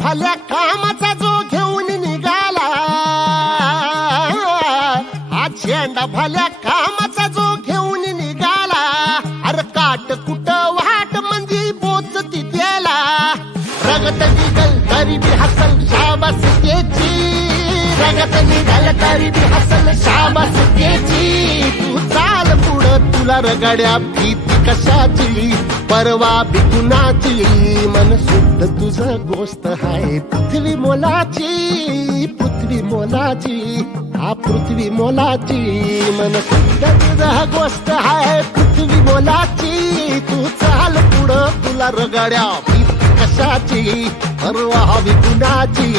भल्या कामाचा जो घेऊन निघाला, हा झेंडा भल्या कामाचा जो घेऊन निघाला, अरे काट कुट वाट म्हणजे पोचती त्याला, रगत निघल तरी बी हसल शाबासकीची, रगत निघल तरी बी हसल शाबासकीची, तू चाल पुढं तुला रगड्या भीती कशाची, परवा बी कुणाची, मन शुद्ध तुझं गोष्ट हाय पृथ्वी मोलाची, पृथ्वी मोलाची, हा पृथ्वी मोलाची, मन शुद्ध तुझं गोष्ट हाय पृथ्वी मोलाची, तू चाल पुढं तुला रगड्या भीती कशाची, परवा बी कुणाची.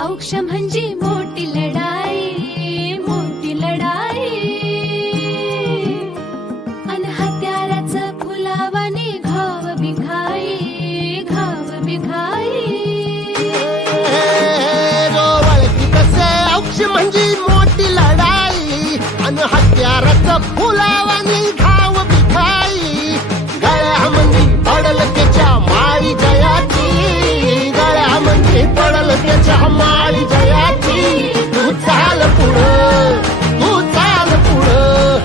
औक्ष म्हणजे मोठी लढाई, मोठी लढाई, अन हत्याराचं फुलावाने घाव बिघाई, घाव बिघाई, ओळखी तसे औक्ष म्हणजे मोठी लढाई, अन हत्याराचं फुलावाने घाव बिघाई, गळ्यामध्ये पडल त्याच्या माळी जयाची, गळ्यामध्ये पडल त्याच्या माळी जयाची, तू चाल पुढं, तू चाल पुढं,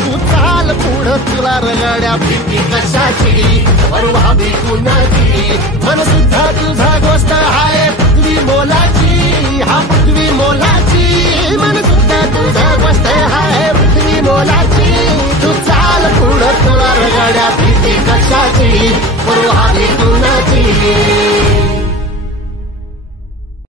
तू चाल पुढं, तुला रगड्या भीती कशाची, परवा बी कुणाची, मन सुद्धा तुझा गोष्ट हाय पृथ्वी मोलाची, हा पृथ्वी मोलाची, मन सुद्धा तुझा गोष्ट हाय पृथ्वी मोलाची, तू चाल पुढं तुला रगड्या भीती कशाची, परवा बी कुणाची.